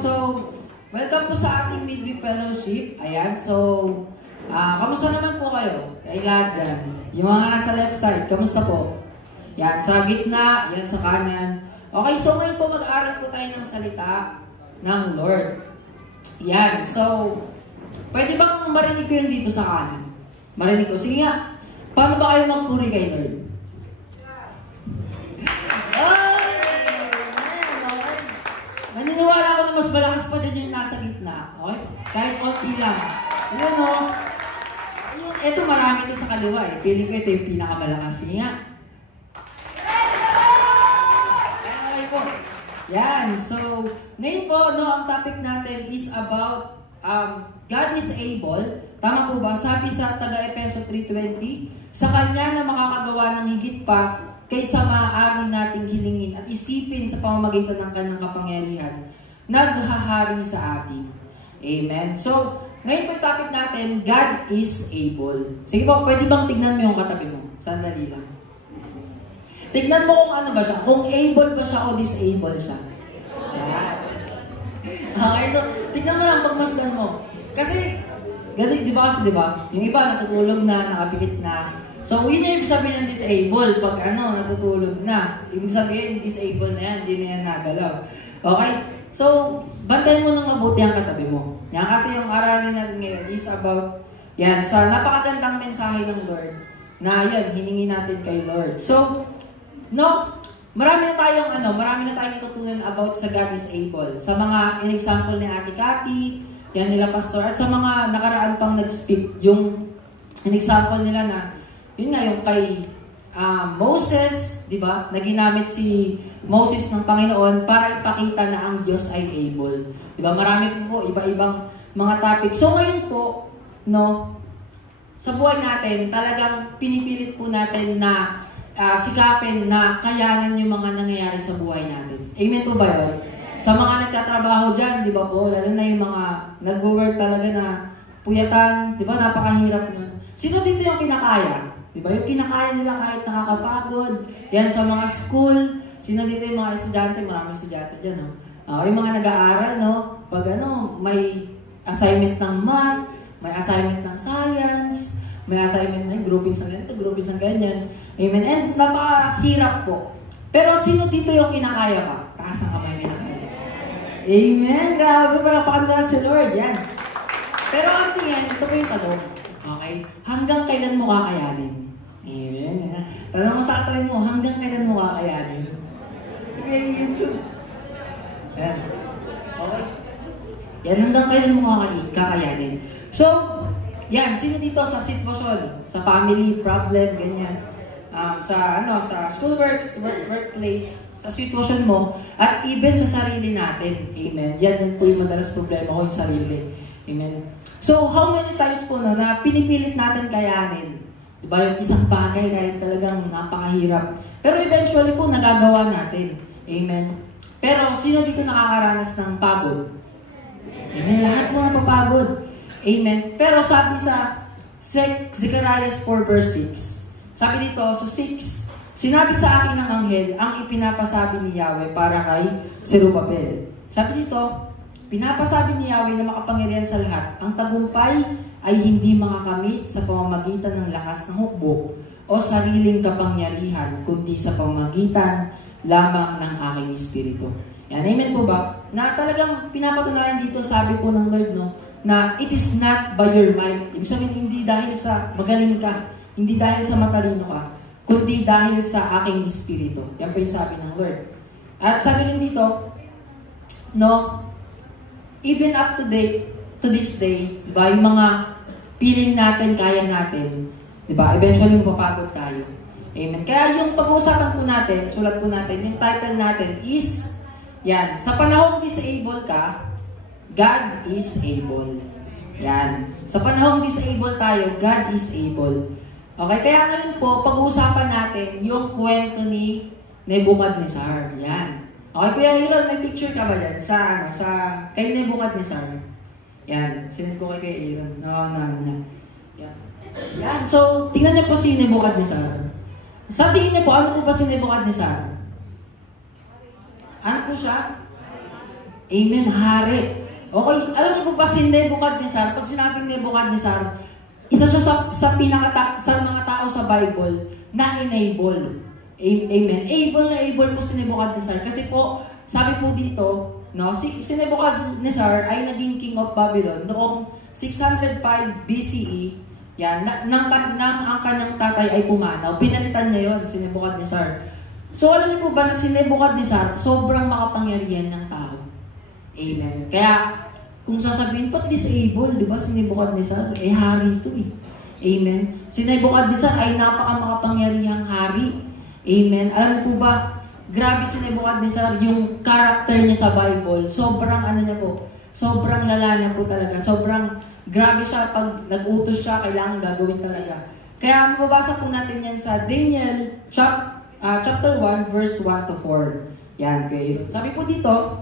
So, welcome po sa ating Midweek Fellowship. Ayan, so, kamusta naman po kayo? Kay lahat dyan. Yung mga nasa left side, kamusta po? Yan, sa gitna, yan sa kanan. Okay, so ngayon po mag-aaral po tayo ng salita ng Lord. Yan, so, pwede bang marinig ko yun dito sa kanan? Marinig ko. Sige nga, paano ba kayo magpuri kay Lord? Naniniwala ako na mas malakas pa din yung nasa gitna. Okay? Kahit onti lang. Ayan o. Ito marami ito sa kaliwa eh. Feeling ko ito yung pinakamalakas. Sige nga. Okay po. Yan. So, ngayon po, no, ang topic natin is about God is able. Tama po ba? Sabi sa taga-Efeso 3:20, sa Kanya na makakagawa ng higit pa kaysa maaari nating hilingin at isipin sa pamamagitan ng Kanyang kapangyarihan, naghahari sa atin. Amen. So, ngayon po yung topic natin, God is able. Sige po, pwede bang tignan mo yung katabi mo? Sandali lang. Tignan mo kung ano ba siya, kung able ba siya o disable siya. Yeah. Okay, so, tignan mo lang, pagmasdan mo. Kasi, di ba? Yung iba, natutulog na, nakapikit na. So, yun yung ibig sabihin ng disable. Pag natutulog na. Ibig sabihin, disable na yan. Hindi na yan nagalaw. Okay? So, bantayan mo ng mabuti ang katabi mo. Yan kasi yung aralin natin ngayon is about, yan, sa napakagandang mensahe ng Lord na yan, hiningi natin kay Lord. So, marami na tayong natutunan about sa God is able. Sa mga in-example ni Ate Cathy, yan nila Pastor, at sa mga nakaraan pang nag-speak, yung in-example nila na yun nga, yung kay Moses, di ba? Na ginamit si Moses ng Panginoon para ipakita na ang Diyos ay able. Di ba? Marami po iba-ibang mga topic. So ngayon po, sa buhay natin, talagang pinipilit po natin na sikapin na kayanin yung mga nangyayari sa buhay natin. Amen po ba yun? Sa mga nagtatrabaho dyan, di ba po? Lalo na yung mga nag-work talaga na puyatan, di ba? Napakahirap nun. Sino dito yung kinakaya? Diba? Yung kinakaya nila kahit nakakapagod. Yan sa mga school. Sino dito yung mga estudyante? Maraming estudyante dyan, no? Yung mga nag-aaral, no? Pag may assignment ng math, may assignment ng science, may assignment ng groupings ng ganito, groupings ng ganyan. Amen. And napakahirap po. Pero sino dito yung kinakaya ka? Taas ang kamay, may nakaya. Amen. Grabe, parang pakanda si Lord. Yan. Pero ang tingin, ito po yung tanong. Okay? Hanggang kailan mo kakayanin? Amen. Tanong mo sa katabi mo, hanggang kailan mo kakayanin? Sige, yun to. Yan. Okay? Yan, hanggang kailan mo kakayanin. So, yan, sino dito sa sitwasyon, sa family, problem, ganyan, sa school workplace, sa sitwasyon mo, at even sa sarili natin. Amen. Yan po yung madalas problema ko, yung sarili. Amen. So, how many times po na pinipilit natin kayanin? Diba, yung isang bagay kahit talagang napakahirap. Pero eventually po, nagagawa natin. Amen. Pero, sino dito nakakaranas ng pagod? Amen. Lahat mo napapagod. Amen. Pero sabi sa Zechariah 4 verse 6, sabi dito, sa 6, sinabi sa akin ng anghel ang ipinapasabi ni Yahweh para kay Zerubbabel. Sabi dito, pinapasabi ni Yahweh na makapangyarihan sa lahat, ang tagumpay ay hindi makakamit sa pamamagitan ng lakas ng hukbo o sariling kapangyarihan, kundi sa pamamagitan lamang ng aking espiritu. Yan, amen po ba? Na talagang pinapatunayan dito, sabi po ng Lord, na it is not by your mind. Ibig sabihin, hindi dahil sa magaling ka, hindi dahil sa matalino ka, kundi dahil sa aking espiritu. Yan po yung sabi ng Lord. At sabi rin dito, even up to this day, diba, yung mga feeling natin, kaya natin, diba, eventually mapapagod tayo. Amen. Kaya yung pag-uusapan po natin, sulat po natin, yung title natin is, yan, sa panahong disable ka, God is able. Yan. Sa panahong disable tayo, God is able. Okay, kaya ngayon po, pag-uusapan natin yung kwento ni Nebuchadnezzar. Yan. Okay, Kuya Aaron, may picture ka ba dyan? Kay Nebuchadnezzar. Yan, sinend ko kay Kuya Aaron. No. Yan. Yan, so, tingnan niyo po si Nebuchadnezzar. Sa tingin niyo po, ano po ba si Nebuchadnezzar? Ano po siya? Amen, hari. Okay, alam niyo po ba si Nebuchadnezzar, pag sinabing Nebuchadnezzar, isa siya sa mga tao sa Bible na enable. Amen. Able po si Nebuchadnezzar. Kasi po, sabi po dito, no, si Nebuchadnezzar ay naging king of Babylon noong 605 BCE. Yan, nang ang kanyang tatay ay pumanaw. Pinalitan niya yon si Nebuchadnezzar. So alam niyo po ba na si Nebuchadnezzar sobrang makapangyarihan ng tao? Amen. Kaya, kung sasabihin, ba't disable? Di ba si Nebuchadnezzar? Hari ito eh. Amen. Si Nebuchadnezzar ay napakamakapangyarihang hari. Amen. Alam niyo po ba, grabe si Nebuchadnezzar, yung character niya sa Bible, sobrang sobrang lala niya po talaga. Sobrang grabe siya, pag nag-utos siya, kailangan gagawin talaga. Kaya mababasa po natin yan sa Daniel chapter 1, verse 1 to 4. Yan, kayo. Sabi po dito,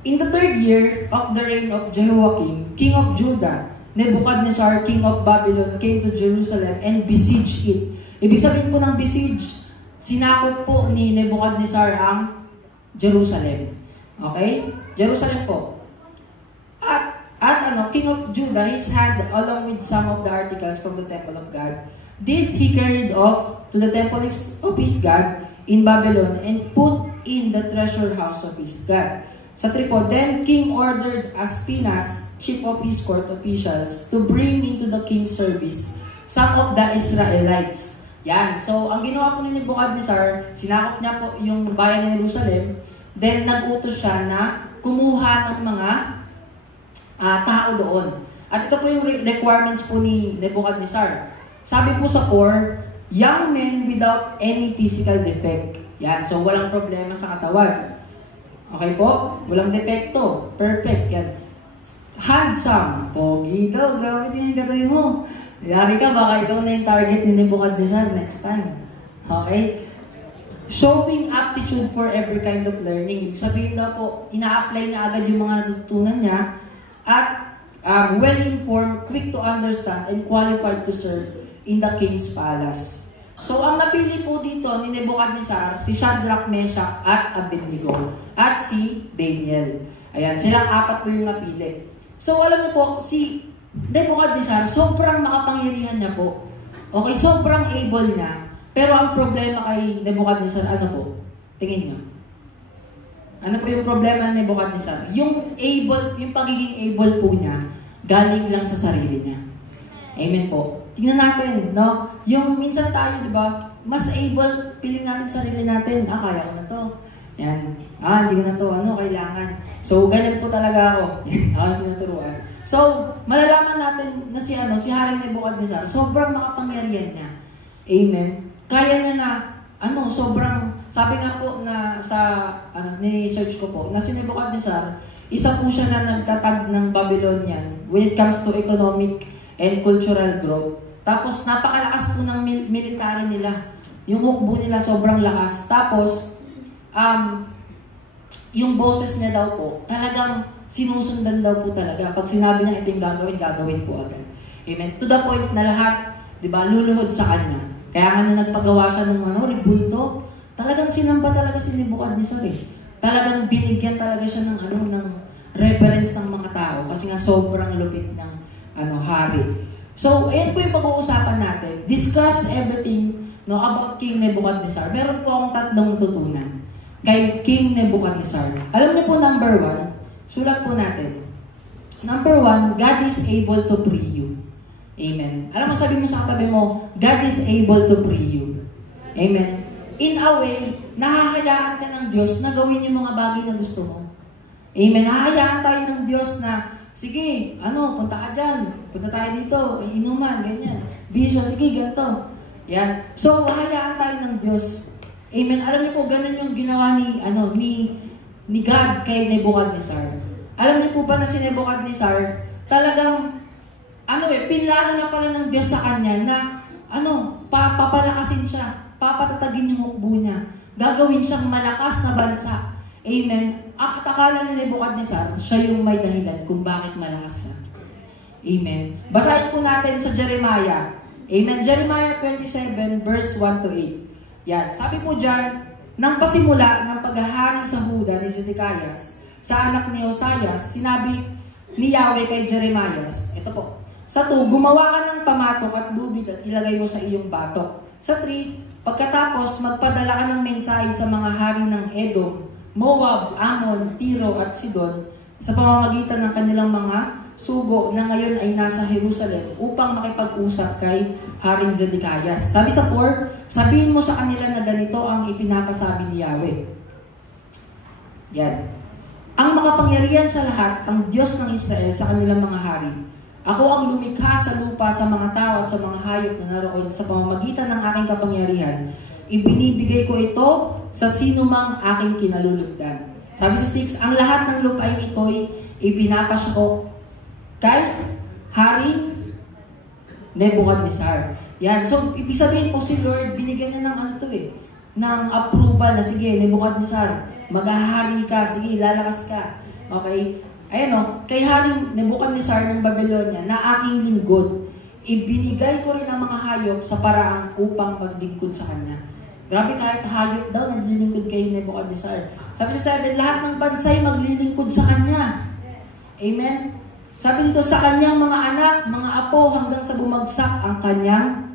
in the 3rd year of the reign of Jehoiakim, king of Judah, Nebuchadnezzar, king of Babylon, came to Jerusalem and besieged it. Ibig sabihin po ng besiege, sinakop po ni Nebuchadnezzar ang Jerusalem. Okay? Jerusalem po. King of Judah, his had, along with some of the articles from the temple of God, this he carried off to the temple of his God in Babylon and put in the treasure house of his God. Sa 3 po, then king ordered Aspinas, chief of his court officials, to bring into the king's service some of the Israelites. Yan. So, ang ginawa po ni Nebuchadnezzar, sinakop niya po yung bayan ng Jerusalem, then nag-utos siya na kumuha ng mga tao doon. At ito po yung requirements po ni Nebuchadnezzar. Sabi po sa 4, young men without any physical defect. Yan. So, walang problema sa katawan. Okay po? Walang depekto. Perfect. Yan. Handsome. Pogi daw. Grabe din yung katuloy mo. Yari ka, baka ikaw na yung target ni Nebuchadnezzar next time. Okay? Showing aptitude for every kind of learning. Ibig sabihin daw po, ina-apply niya agad yung mga natutunan niya. At well-informed, quick to understand, and qualified to serve in the king's palace. So, ang napili po dito ni Nebuchadnezzar, si Shadrach, Meshach, at Abednego, at si Daniel. Ayan, silang 4 po yung napili. So, alam niyo po, si Nebuchadnezzar, sobrang makapangyarihan niya po. Okay, sobrang able niya. Pero ang problema kay Nebuchadnezzar, ano po? Tingin niyo. Ano po yung problema ni Nebuchadnezzar? Yung pagiging able po niya, galing lang sa sarili niya. Amen po. Tingnan natin, no? Yung minsan tayo, di ba, mas able, piling natin sarili natin, kaya ko na to. Yan. Hindi ko na to, kailangan. So, ganyan po talaga ako. Ako yung tinuturuan. So, malalaman natin na si Haring Nebuchadnezzar, sobrang makapangyarihan niya. Amen. Kaya niya na, sobrang, sabi nga po na ni-search ko po, na si Nebuchadnezzar, isa po siya na nagtatag ng Babylonian when it comes to economic and cultural growth. Tapos, napakalakas po ng military nila. Yung hukbo nila sobrang lakas. Tapos, yung boses niya daw po, talagang sinusundan daw po talaga. Pag sinabi niya ito yung gagawin po agad. Amen. To the point na lahat, di ba, luluhod sa kanya. Kaya nga na nagpagawa siya ng ribulto, talagang sinamba talaga si Nebuchadnezzar eh. Talagang binigyan talaga siya ng reverence ng mga tao kasi nga sobrang lupit ng hari. So, ayan po yung pag-uusapan natin. Discuss everything about King Nebuchadnezzar. Meron po akong 3 tutunan kay King Nebuchadnezzar. Alam niyo po, number 1, sulat po natin. Number 1, God is able to free you. Amen. Alam mo, sabi mo sa katabi mo, God is able to free you. Amen. In a way, nahahayaan ka ng Diyos na gawin yung mga bagay na gusto mo. Amen. Nahahayaan tayo ng Diyos na, sige, punta ka dyan. Punta tayo dito, inuman, ganyan. Bisyo, sige, ganito. Yan. So, hahayaan tayo ng Diyos. Amen. Alam niyo po, ganun yung ginawa ni God kay Nebuchadnezzar. Alam niyo po ba na si Nebuchadnezzar, talagang, pinlano na pala ng Diyos sa kanya na, papalakasin siya, papatatagin yung hukbo niya, gagawin siyang malakas na bansa. Amen. Akala ni Nebuchadnezzar, siya yung may dahilan kung bakit malakas siya. Amen. Basahin po natin sa Jeremiah. Amen. Jeremiah 27, verse 1 to 8. Yan. Sabi po dyan, nang pasimula ng paghahari sa Huda ni Zedekias, sa anak ni Osias, sinabi ni Yahweh kay Jeremiah, ito po, sa 2, gumawa ka ng pamatok at lubid at ilagay mo sa iyong batok. Sa 3, pagkatapos magpadala ka ng mensahe sa mga hari ng Edom, Moab, Ammon, Tiro at Sidon sa pamamagitan ng kanilang mga sugo na ngayon ay nasa Jerusalem upang makipag-usap kay Haring Zedekias. Sabi sa 4, sabihin mo sa kanila na ganito ang ipinapasabi ni Yahweh. Yan. Ang makapangyarihan sa lahat, ang Diyos ng Israel sa kanilang mga hari. Ako ang lumikha sa lupa, sa mga tao at sa mga hayop na naroon sa pamamagitan ng aking kapangyarihan. Ibinibigay ko ito sa sinumang aking kinalulugdan. Sabi sa 6, ang lahat ng lupain ito'y ipinapasya ko kay Haring Nebuchadnezzar. Yan. So, ibig sabihin po si Lord, binigyan niya ng ng approval na sige, Nebuchadnezzar, maghahari ka, sige, lalakas ka. Okay? Ayan o, kay Haring Nebuchadnezzar ng Babylonia na aking lingkod, ibinigay ko rin ang mga hayop sa paraang upang maglingkod sa kanya. Grabe, kahit hayop daw, naglilingkod kay Nebuchadnezzar. Sabi sa 7, lahat ng bansay maglilingkod sa kanya. Amen? Sabi dito, sa kanyang mga anak, mga apo, hanggang sa bumagsak ang kanyang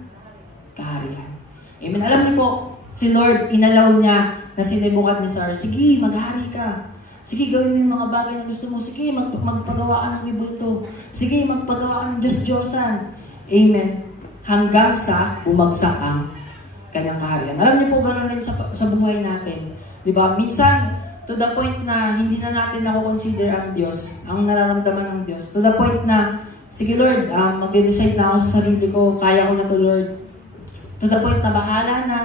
kaharian. Amen? Alam niyo po, si Lord, inalaw niya na si Nebuchadnezzar, sige, maghari ka. Sige, gawin mo yung mga bagay na gusto mo. Sige, magpagawa ka ng ibulto. Sige, magpagawa ka ng Diyos-Diyosan. Amen? Hanggang sa bumagsak ang kanyang kaharian. Alam niyo po, gano'n rin sa buhay natin. Diba? Minsan, to the point na hindi na natin nako-consider ang Diyos, ang nararamdaman ng Diyos. To the point na, sige Lord, mag-decide na ako sa sarili ko, kaya ko na to Lord. To the point na bahala na,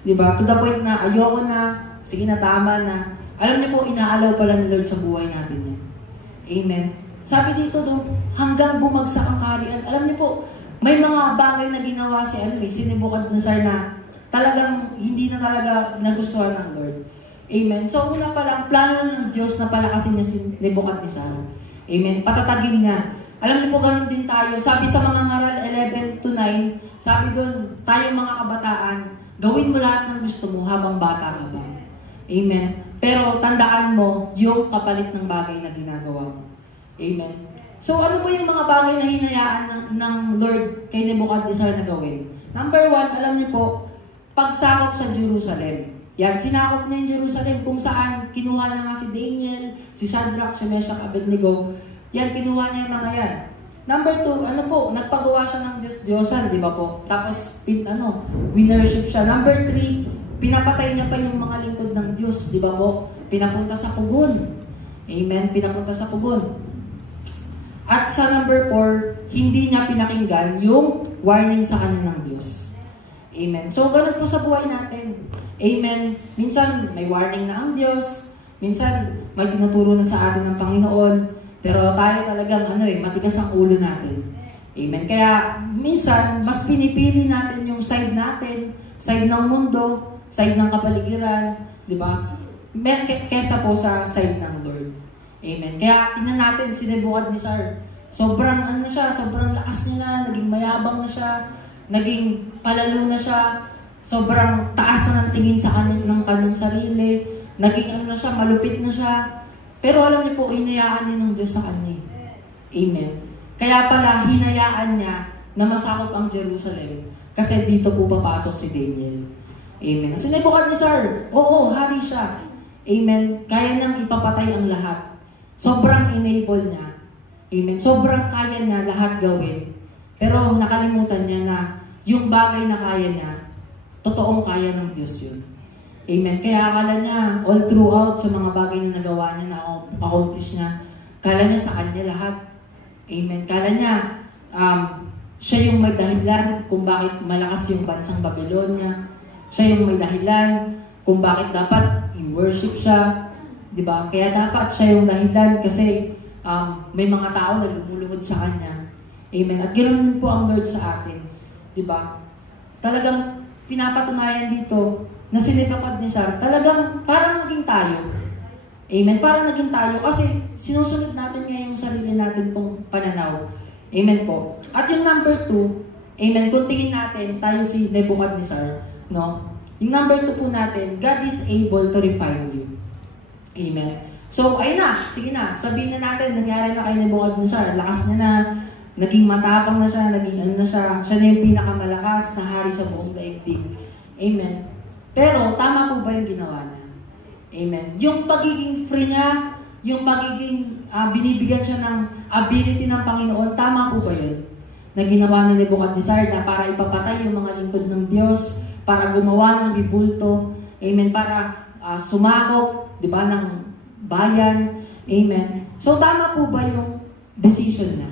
diba? To the point na ayoko na, sige na, tama na. Alam niyo po, inaalaw pala ni Lord sa buhay natin yan. Amen. Sabi dito doon, hanggang bumagsak ang kaharian. Alam niyo po, may mga bagay na ginawa si Nebuchadnezzar na talagang hindi na talaga nagustuhan ng Lord. Amen. So, una pa lang, plano ng Diyos na palakasin niya si Nebuchadnezzar. Amen. Patatagin niya. Alam niyo po, ganun din tayo. Sabi sa mga ngaral 11-9, sabi doon, tayo mga kabataan, gawin mo lahat ng gusto mo habang bata ka ba. Amen. Pero tandaan mo yung kapalit ng bagay na ginagawa mo. Amen. So, ano po yung mga bagay na hinayaan ng Lord kay Nebuchadnezzar na gawin? Number 1, alam niyo po, pagsakop sa Jerusalem. Yan, sinakop niya yung Jerusalem kung saan kinuha na nga si Daniel, si Shadrach, si Meshach, Abednego. Yan, kinuha niya yung mga yan. Number 2, ano po, nagpagawa siya ng Diyos-Diyosan, di ba po? Tapos, winnership siya. Number 3, pinapatay niya pa yung mga lingkod ng Diyos, di ba po? Pinapunta sa pugon. Amen, pinapunta sa pugon. At sa number 4, hindi niya pinakinggan yung warning sa kanya ng Diyos. Amen. So, ganun po sa buhay natin. Amen. Minsan, may warning na ang Diyos. Minsan, may tinuturo na sa atin ng Panginoon. Pero tayo talagang, matigas ang ulo natin. Amen. Kaya, minsan, mas pinipili natin yung side natin, side ng mundo, side ng kapaligiran, di ba? Kesa po sa side ng Lord. Amen. Kaya, tingnan natin si Nebuchadnezzar. Sobrang, sobrang lakas niya na, naging mayabang na siya, naging palalo na siya, sobrang taas na ng tingin sa ng kanyang sarili, naging malupit na siya. Pero alam niyo po, hinayaan niya ng Diyos sa kanya. Amen. Kaya pala, hinayaan niya na masakop ang Jerusalem kasi dito po papasok si Daniel. Amen. Kasi Nebuchadnezzar, oo, hari siya. Amen. Kaya nang ipapatay ang lahat. Sobrang enable niya. Amen. Sobrang kaya niya lahat gawin. Pero nakalimutan niya na yung bagay na kaya niya, totoong kaya ng Diyos yun. Amen. Kaya akala niya, all throughout sa mga bagay na nagawa niya, na accomplish niya, kala niya sa kanya lahat. Amen. Kala niya, siya yung may dahilan kung bakit malakas yung bansang Babylonia. Siya yung may dahilan kung bakit dapat i-worship siya. Diba? Kaya dapat siya yung dahilan kasi may mga tao na lumuluhod sa kanya. Amen. At ganoon din po ang Lord sa atin. Diba? Talagang pinapatunayan dito na si Nebuchadnezzar, talagang parang naging tayo. Amen. Parang naging tayo kasi sinusunod natin nga yung sarili natin pong pananaw. Amen po. At yung number 2, amen, kung tingin natin, tayo si Nebuchadnezzar, no? Yung number 2 po natin, God is able to refine you. Amen. So, ayun na, sige na, sabihin na natin, nangyari na kay Nebuchadnezzar, lakas niya na, naging matapang na siya, naging ano na siya na yung pinakamalakas na hari sa buong daigdig. Amen. Pero, tama po ba yung ginawa niya? Amen. Yung pagiging free niya, yung pagiging binibigyan siya ng ability ng Panginoon, tama po ba yun? Na ginawa ni Nebuchadnezzar na para ipapatay yung mga lingkod ng Diyos, para gumawa ng bibulto, amen, para sumakop, di ba, ng bayan, amen. So, tama po ba yung decision niya?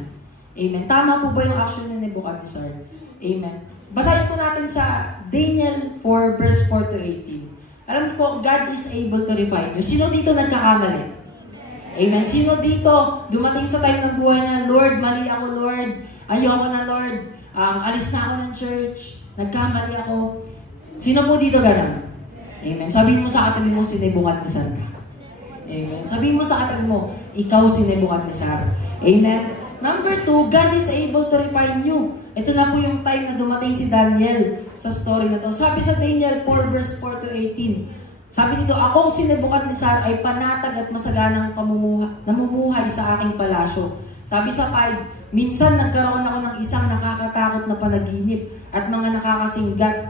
Amen. Tama po ba yung action ni Nebuchadnezzar? Amen. Basahin po natin sa Daniel 4 verse 4 to 18. Alam niyo po, God is able to refine you. Sino dito nagkakamali? Amen. Sino dito dumating sa time ng buhay na, Lord, mali ako, Lord. Ayoko na, Lord. Alis na ako ng church. Nagkamali ako. Sino po dito ganun? Amen. Sabihin mo sa katabi mo, si Nebuchadnezzar ka. Amen. Sabihin mo sa katabi mo, ikaw si Nebuchadnezzar. Amen. Number 2, God is able to refine you. Ito na po yung time na dumating si Daniel sa story na to. Sabi sa Daniel 4 verse 4 to 18, sabi dito, akong si Nebuchadnezzar ay panatag at masaganang namumuhay sa aking palasyo. Sabi sa 5, minsan nagkaroon ako ng isang nakakatakot na panaginip at mga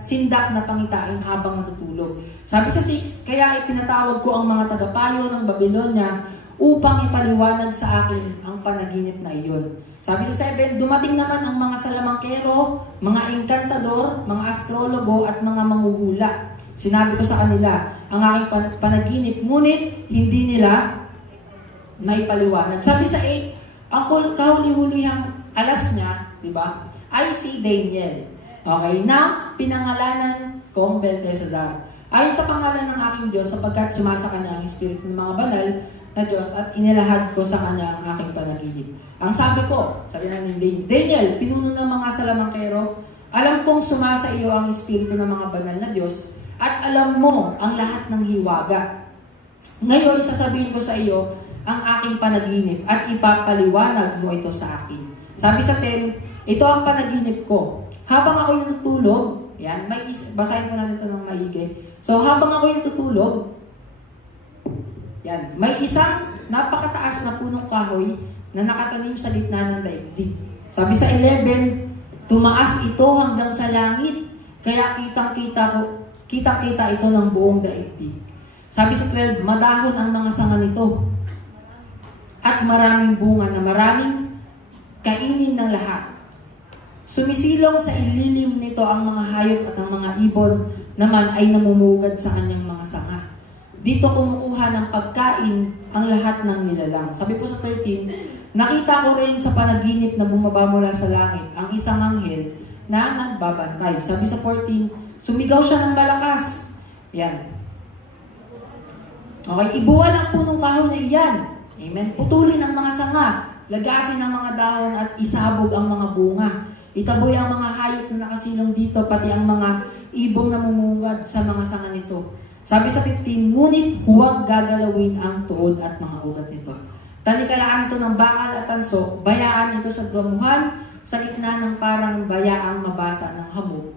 sindak na pangitain habang natutulog. Sabi sa 6, kaya ipinatawag ko ang mga tagapayo ng Babylonia upang ipaliwanag sa akin ang panaginip na iyon. Sabi sa 7, dumating naman ang mga salamangkero, mga engkantador, mga astrologo at mga manghuhula. Sinabi ko sa kanila, ang aking panaginip, ngunit hindi nila maipaliwanag. Sabi sa 8, ang kahuli-hulihang alas niya, di ba, ay si Daniel. Okay, na pinangalanan kong Belteshazzar. Ayon sa pangalan ng aking Diyos, sapagkat sumasa kanya ang espiritu ng mga banal na Diyos at inilahad ko sa kanya ang aking panaginip. Ang sabi ko, sabi na ni Daniel, pinuno ng mga salamangkero, alam kong sumasa iyo ang espiritu ng mga banal na Diyos at alam mo ang lahat ng hiwaga. Ngayon, sasabihin ko sa iyo ang aking panaginip at ipapaliwanag mo ito sa akin. Sabi sa 10, ito ang panaginip ko. Habang ako'y natutulog, yan, basahin ko natin ito ng maigi. So, habang ako'y natutulog, yan, may isang napakataas na punong kahoy na nakatanim sa gitna ng daigdig. Sabi sa 11, tumaas ito hanggang sa langit, kaya kitang-kita ito ng buong daigdig. Sabi sa 12, madahon ang mga sanga nito at maraming bunga na maraming kainin ng lahat. Sumisilong sa ililim nito ang mga hayop at ang mga ibon naman ay namumugad sa kanyang mga sanga. Dito kumukuha ng pagkain ang lahat ng nilalang. Sabi po sa 13, nakita ko rin sa panaginip na bumaba mula sa langit ang isang anghel na nagbabantay. Sabi sa 14, sumigaw siya ng malakas. Yan. Okay, ibuwal ang punong kahoy na iyan. Amen. Putulin ang mga sanga, lagasin ang mga dahon at isabog ang mga bunga. Itaboy ang mga hayop na nakasilong dito, pati ang mga ibong namumungad sa mga sanga nito. Sabi sa 15, ngunit huwag gagalawin ang tuod at mga ugat nito. Tanikalaan ito ng bakal at tanso, bayaan ito sa damuhan, sa gitna ng parang bayaang mabasa ng hamog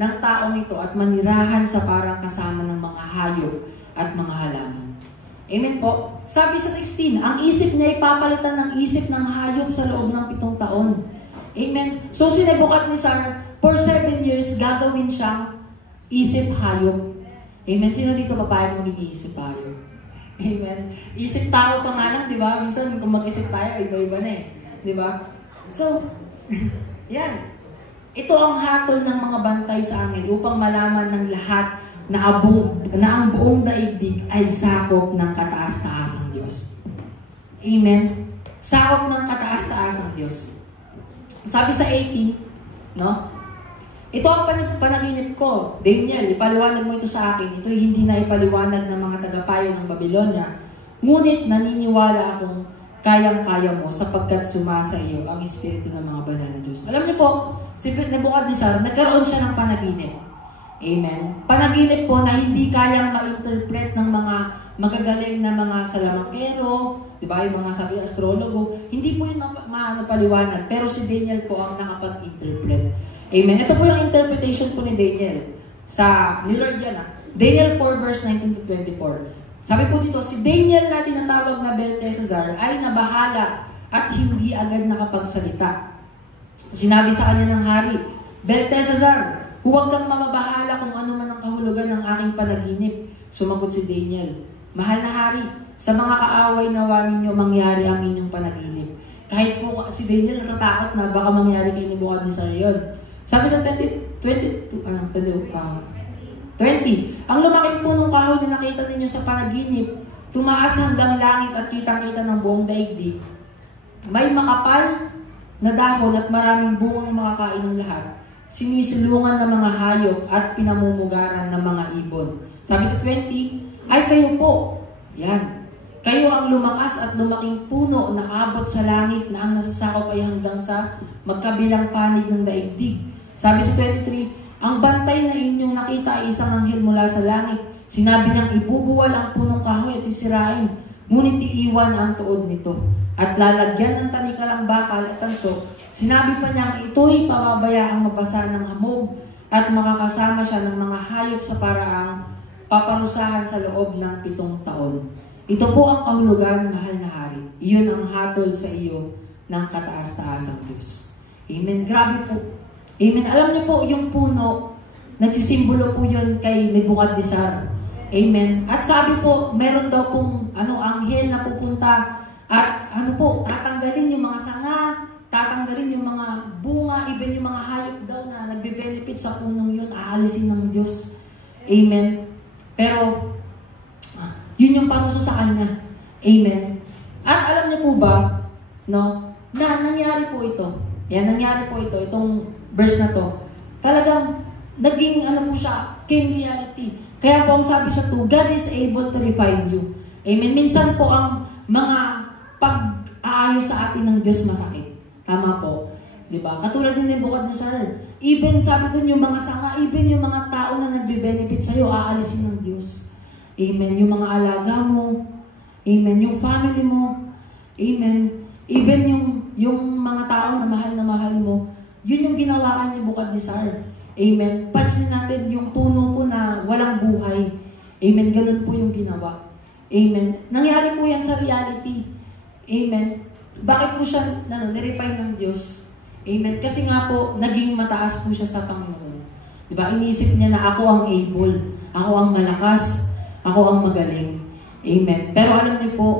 ng taong ito at manirahan sa parang kasama ng mga hayop at mga halaman. Amen po. Sabi sa 16, ang isip niya ipapalitan ng isip ng hayop sa loob ng 7 taon. Amen. So si Nebuchadnezzar, for 7 years, gagawin siyang isip hayop. Amen. Sino dito papayag maging isip hayop? Amen. Isip tao pa nga lang, di ba? Minsan kung mag-isip tayo, iba-iba na eh. Di ba? So, yan. Ito ang hatol ng mga bantay sa angel upang malaman ng lahat na ang buong daigdig ay sakop ng kataas-taasang Diyos. Amen. Sakop ng kataas-taasang Diyos. Sabi sa 18, no? Ito ang panaginip ko. Daniel, ipaliwanag mo ito sa akin. Ito hindi na ipaliwanag ng mga tagapayo ng Babylonia. Ngunit naniniwala akong kayang-kaya mo sapagkat sumasa iyo ang espiritu ng mga banal na Diyos. Alam niyo po, si Nebuchadnezzar, nagkaroon siya ng panaginip. Amen. Panaginip po na hindi kayang ma-interpret ng mga magagaling na mga salamangkero, di ba, yung mga sabi astrologo, hindi po yun mapaliwanag, pero si Daniel po ang nakapag-interpret. Amen. Ito po yung interpretation po ni Daniel. Ni Lord yan, Daniel 4 verse 19 to 24. Sabi po dito, si Daniel na tinatawag na Belteshazzar ay nabahala at hindi agad nakapagsalita. Sinabi sa kanya ng hari, Belteshazzar, huwag kang mamabahala kung ano man ang kahulugan ng aking panaginip. Sumagot si Daniel, mahal na hari, sa mga kaaway nawa ninyo mangyari ang inyong panaginip. Kahit po si Daniel natatakot na baka mangyari kay Nebuchadnezzar yun. Sabi sa 20, ang lumaking punong kahoy na nakita ninyo sa panaginip, tumaas hanggang langit at kitang-kita ng buong daigdig. May makapal na dahon at maraming bungang makakain ng lahat. Sinisilungan ng mga hayop at pinamumugaran ng mga ibon. Sabi sa 20, ay kayo po. Yan. Kayo ang lumakas at lumaking puno na abot sa langit na ang nasasakop ay hanggang sa magkabilang panig ng daigdig. Sabi sa 23, ang bantay na inyong nakita ay isang anghel mula sa langit. Sinabi niyang ibubuwal ang punong kahoy at sisirain, ngunit iiwan ang tuod nito. At lalagyan ng tanikalang bakal at tanso. Sinabi pa niyang ito'y pababayaang mabasa ng hamog at makakasama siya ng mga hayop sa paraang paparusahan sa loob ng 7 taon. Ito po ang kahulugan, mahal na hari. Iyon ang hatol sa iyo ng kataas-taasang Diyos. Amen. Grabe po. Amen. Alam niyo po, yung puno, nagsisimbolo po yun kay Nebuchadnezzar. Amen. At sabi po, meron daw pong anghel na pupunta at tatanggalin yung mga sanga, tatanggalin yung mga bunga, even yung mga hayop daw na nagbe-benefit sa punong yun, aalisin ng Diyos. Amen. Pero, yun yung parusa sa kanya. Amen. At alam niyo po ba, no, na nangyari po ito. Yan, nangyari po ito, itong verse na to. Talagang, naging, po siya, came reality. Kaya po ang sabi sa 2, God is able to refine you. Amen. Minsan po ang mga pag-aayos sa atin ng Diyos masakit. Tama po. Diba? Katulad din ng Nebuchadnezzar. Even sabi dun yung mga sanga, even yung mga tao na nagbe-benefit sa'yo, aalisin ng Diyos. Amen. Yung mga alaga mo. Amen. Yung family mo. Amen. Even yung mga tao na mahal mo. Yun yung ginawa ka ni Nebuchadnezzar. Amen. Pansin natin yung puno po na walang buhay. Amen. Ganun po yung ginawa. Amen. Nangyari po yan sa reality. Amen. Bakit po siya nirefine ng Diyos? Amen. Kasi nga po, naging mataas po siya sa Panginoon. Diba? Iniisip niya na ako ang able, ako ang malakas, ako ang magaling. Amen. Pero alam niyo po,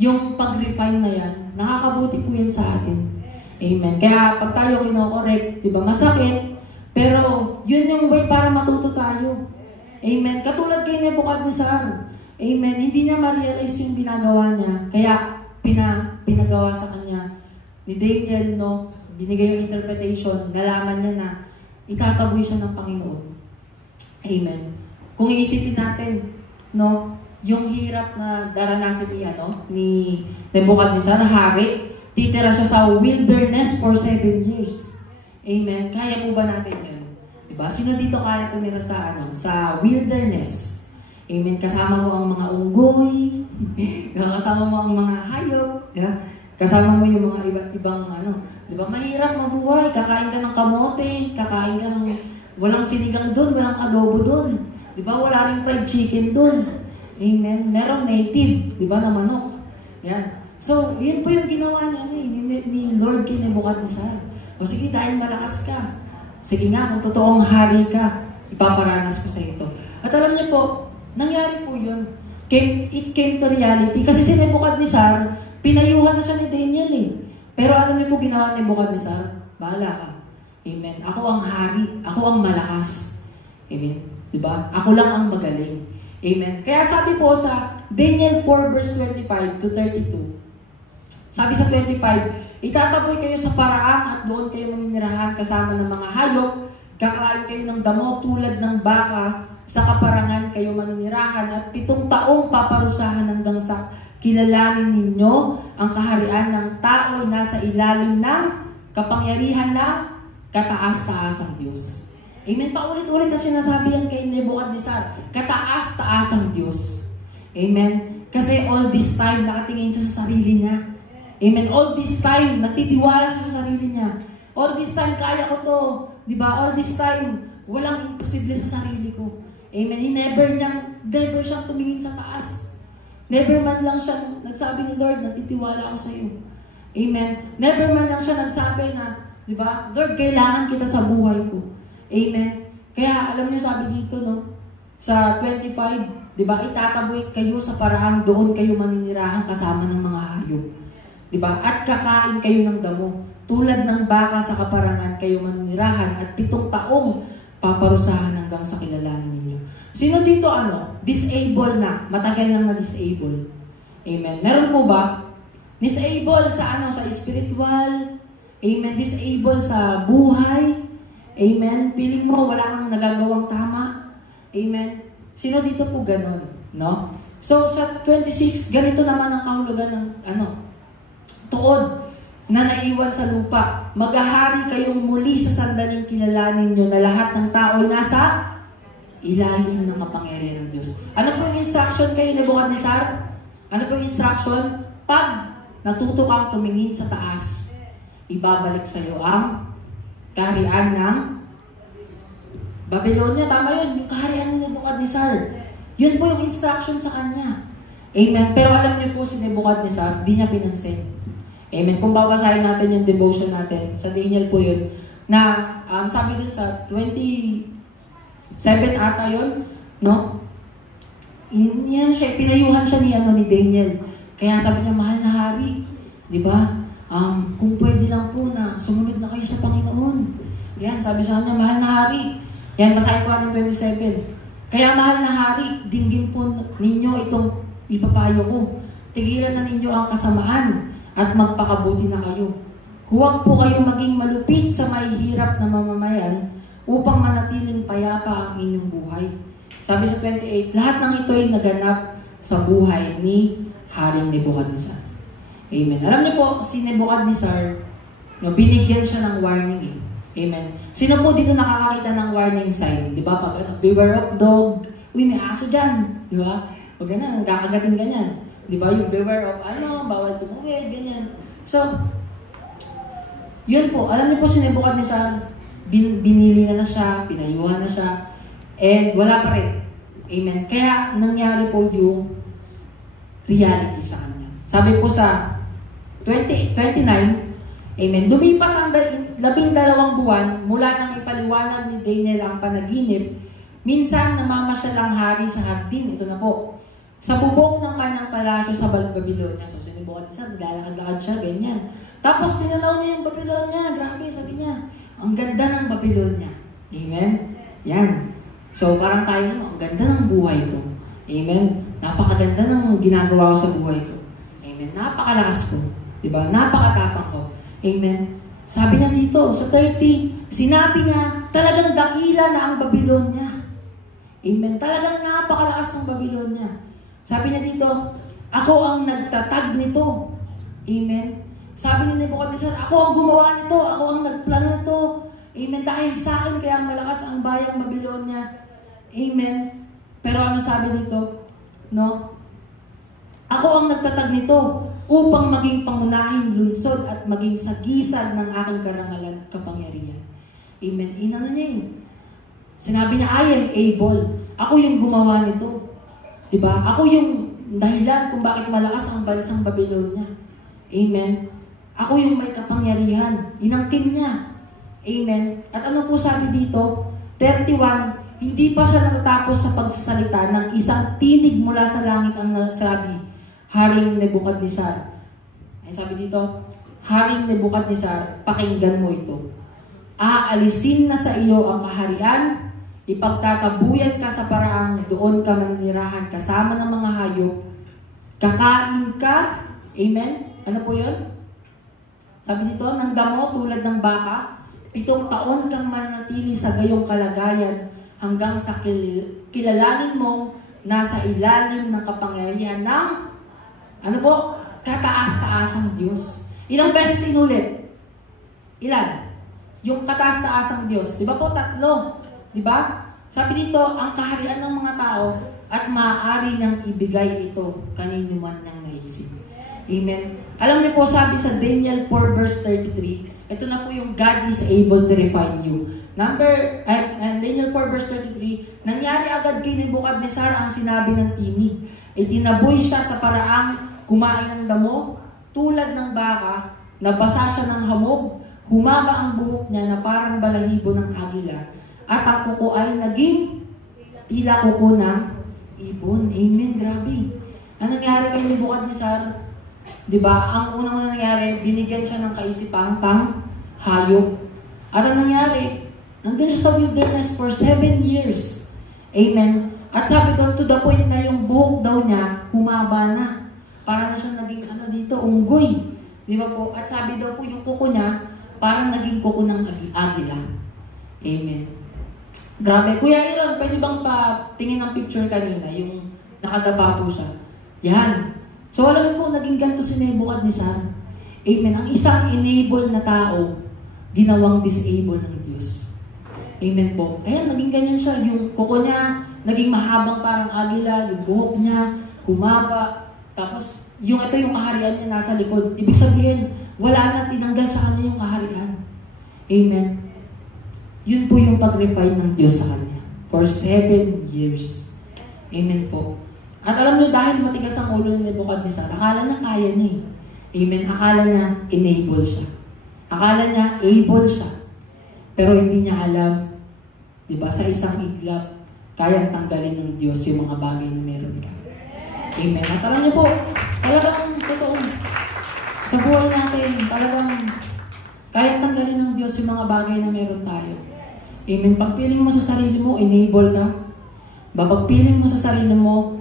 yung pag-refine na yan, nakakabuti po yan sa atin. Amen. Kaya pag tayo kino-correct, diba, masakit, pero yun yung way para matuto tayo. Amen. Katulad kay Nebuchadnezzar. Amen. Hindi niya ma-realize yung ginagawa niya. Kaya pinagawa sa kanya ni Daniel, no? Binigay yung interpretation, nalaman niya na itataboy siya ng Panginoon. Amen. Kung iisipin natin, no, yung hirap na daranasin ni Nebuchadnezzar, hari, titira siya sa wilderness for 7 years. Amen. Kaya po ba natin yun? Diba? Sino dito kaya tumira sa wilderness? Amen. Kasama mo ang mga unggoy, kasama mo ang mga hayop, yeah? Kasama mo yung mga ibang diba? Mahirap mabuhay, kakain ka ng kamote, kakain ka ng walang sinigang doon, walang adobo doon. Diba? Wala ring fried chicken doon. Amen. Merong native, diba, na manok. Yan. So, yun po yung ginawa niya ni Lord kay Nebuchadnezzar. O sige, dahil malakas ka. Sige nga, kung totoong hari ka, ipaparanas ko sa ito. At alam niyo po, nangyari po yun. It came to reality. Kasi si Nebuchadnezzar, pinayuhan na siya ni Daniel eh. Pero alam niyo po ginawa ni Nebuchadnezzar? Bahala ka. Amen. Ako ang hari. Ako ang malakas. Amen. Diba? Ako lang ang magaling. Amen. Kaya sabi po sa Daniel 4 verse 25 to 32, sabi sa 25, itataboy kayo sa paraang at doon kayo maninirahan kasama ng mga hayop, kakain kayo ng damo tulad ng baka, sa kaparangan kayo maninirahan at 7 taong paparusahan hanggang sa kilalanin ninyo ang kaharian ng tao ay nasa ilalim ng kapangyarihan ng kataas-taasang Diyos. Amen. Paulit-ulit na sinasabi yan kay Nebuchadnezzar. Kataas-taasang Diyos. Amen. Kasi all this time, nakatingin siya sa sarili niya. Amen. All this time, natitiwala siya sa sarili niya. All this time, kaya ko to. Diba? All this time, walang imposible sa sarili ko. Amen. Never siyang tumingin sa taas. Never man lang siya nagsabi ni Lord, nagtitiwala ako sa iyo. Amen. Never man lang siya nagsabi na, di ba, Lord, kailangan kita sa buhay ko. Amen. Kaya alam niyo sabi dito, no, sa 25, di ba, itataboy kayo sa paraang doon kayo maninirahan kasama ng mga hayop. Di ba? At kakain kayo ng damo. Tulad ng baka sa kaparangan kayo maninirahan at 7 taong paparusahan hanggang sa kilalanin ninyo. Sino dito disable na, matagal nang na-disable? Amen. Meron po ba? Disable sa sa spiritual. Amen. Disable sa buhay. Amen. Piling mo wala kang nagagawang tama. Amen. Sino dito po ganon? No? So sa 26, ganito naman ang kahulugan ng tuod na naiwan sa lupa. Maghahari kayong muli sa sandaling kilalanin nyo na lahat ng tao ay nasa ilalim ng kapangyarihan ng Diyos. Ano po yung instruction kay Nebuchadnezzar? Ano po yung instruction? Pag natuto kang tumingin sa taas, ibabalik sa iyo ang kaharian ng Babylonia. Tama yun, yung kaharian ni Nebuchadnezzar. Yun po yung instruction sa kanya. Amen. Pero alam niyo po si Nebuchadnezzar, di niya pinansin. Amen. Kung babasahin natin yung devotion natin, sa Daniel po yun, na sabi din sa 27 ata yun, no? Yan siya, pinayuhan siya ni Daniel. Kaya sabi niya, mahal na hari, di ba? Kung pwede lang po na sumunod na kayo sa Panginoon. Yan, sabi sa kanya, mahal na hari. Yan, basahin ko ng 27. Kaya mahal na hari, dinggin po ninyo itong ipapayo ko. Tigilan na ninyo ang kasamaan at magpakabuti na kayo. Huwag po kayong maging malupit sa mahihirap na mamamayan upang manatiling payapa ang inyong buhay. Sabi sa 28, lahat ng ito ay naganap sa buhay ni Haring Nebuchadnezzar. Amen. Alam niyo po, si Nebuchadnezzar, binigyan siya ng warning. Amen. Sino po dito nakakakita ng warning sign? Di ba? Pag beware of dog, uy, may aso dyan. Di ba? Huwag na, nakakagating ganyan. Di ba? Yung beware of bawal tumuwid, ganyan. So, yun po. Alam niyo po si Nebuchadnezzar, binili na siya, pinayuhan na siya, and wala pa rin. Amen. Kaya, nangyari po yung reality sa kanya. Sabi po sa 29, amen, lumipas ang 12 buwan mula nang ipaliwanag ni Daniel ang panaginip, minsan namamasyal ang hari sa hardin. Ito na po. Sa bubong ng kanyang palasyo sa Babylonia. So, si Nebuchadnezzar, naglalakad-lakad siya, ganyan. Tapos, tinanaw niya yung Babylonia. Grabe, sabi niya, ang ganda ng Babylonia. Amen? Yan. So, parang tayo, ang ganda ng buhay ko. Amen? Napakaganda ng ginagawa ko sa buhay ko. Amen? Napakalakas ko. Diba? Napakatapang ko. Amen? Sabi niya dito, sa 30, sinabi niya, talagang dakila na ang Babylonia. Amen? Talagang napakalakas ng Babylonia. Sabi niya dito, ako ang nagtatag nito. Amen? Sabi ni Nebuchadnezzar, ako ang gumawa nito, ako ang nagplano nito. Amen? Dahil sa akin, kaya malakas ang bayang Babylonia. Amen? Pero ano sabi dito? No? Ako ang nagtatag nito upang maging pangunahing lungsod at maging sagisag ng aking karangalan at kapangyarihan. Amen? Inano niya yun? Sinabi niya, I am able. Ako yung gumawa nito. Diba? Ako yung dahilan kung bakit malakas ang bansang Babylonia. Amen? Ako yung may kapangyarihan. Inangkin niya. Amen? At ano po sabi dito? 31, hindi pa siya natatapos sa pagsasalita ng isang tinig mula sa langit ang nasabi, Haring Nebuchadnezzar. Ay sabi dito, Haring Nebuchadnezzar, pakinggan mo ito. Aalisin na sa iyo ang kaharian, ipagtatabuyan ka sa paraang doon ka maninirahan kasama ng mga hayop, kakain ka, amen? Ano po yun? Sabi dito, ng damo tulad ng baka, 7 taon kang mananatili sa gayong kalagayan hanggang sa kilalanin mong nasa ilalim ng kapangyarihan ng, ano po, kataas-taasang Diyos. Ilang beses inulit? Ilan? Yung kataas-taasang Diyos. Di ba po? 3. Di ba? Sabi dito, ang kaharian ng mga tao at maaari niyang ibigay ito kanino man niyang naisip. Amen. Alam niyo po, sabi sa Daniel 4 verse 33, ito na po yung God is able to refine you. Daniel 4 verse 33, nangyari agad kay Nebuchadnezzar ang sinabi ng tinig. Itinaboy siya sa paraang kumain ng damo, tulad ng baka, nabasa siya ng hamog, humaba ang buhok niya na parang balahibo ng agila, at ang kuko ay naging tila kuko ng ibon. Amen. Grabe. Ang nangyari kay Nebukadnezar, di ba? Ang unang nangyari, binigyan siya ng kaisipang hayop. At ang nangyari, nandun siya sa wilderness for 7 years. Amen. At sabi doon, to the point na yung buhok daw niya, humaba na. Para na siya naging unggoy. Di ba po? At sabi daw po, yung kuko niya, parang naging kuko ng agila. Amen. Grabe. Kuya Aaron, pwede bang tingin ng picture kanina, yung nakadapa po siya? Yan. So, alam mo po, naging ganito si Nebukadnezar. Amen. Ang isang enable na tao, ginawang disable ng Diyos. Amen po. Ayan, naging ganyan siya. Yung kuko niya, naging mahabang parang agila. Yung buhok niya, humaba. Tapos, yung kaharian niya nasa likod. Ibig sabihin, wala na, tinanggal sa kanya yung kaharian. Amen. Yun po yung pag-refine ng Diyos sa kanya. For 7 years. Amen po. At alam niyo, dahil matigas ang ulo ni Nebukadnezar, akala niya kaya niya eh. Amen. Akala niya enable siya. Akala niya able siya. Pero hindi niya alam, di ba, sa isang iglap, kayang tanggalin ng Diyos yung mga bagay na meron ka. Amen. At alam niyo po, talagang totoo, sa buhay natin, talagang kayang tanggalin ng Diyos yung mga bagay na meron tayo. Amen. Pagpiling mo sa sarili mo, enable ka. Pagpiling mo sa sarili mo,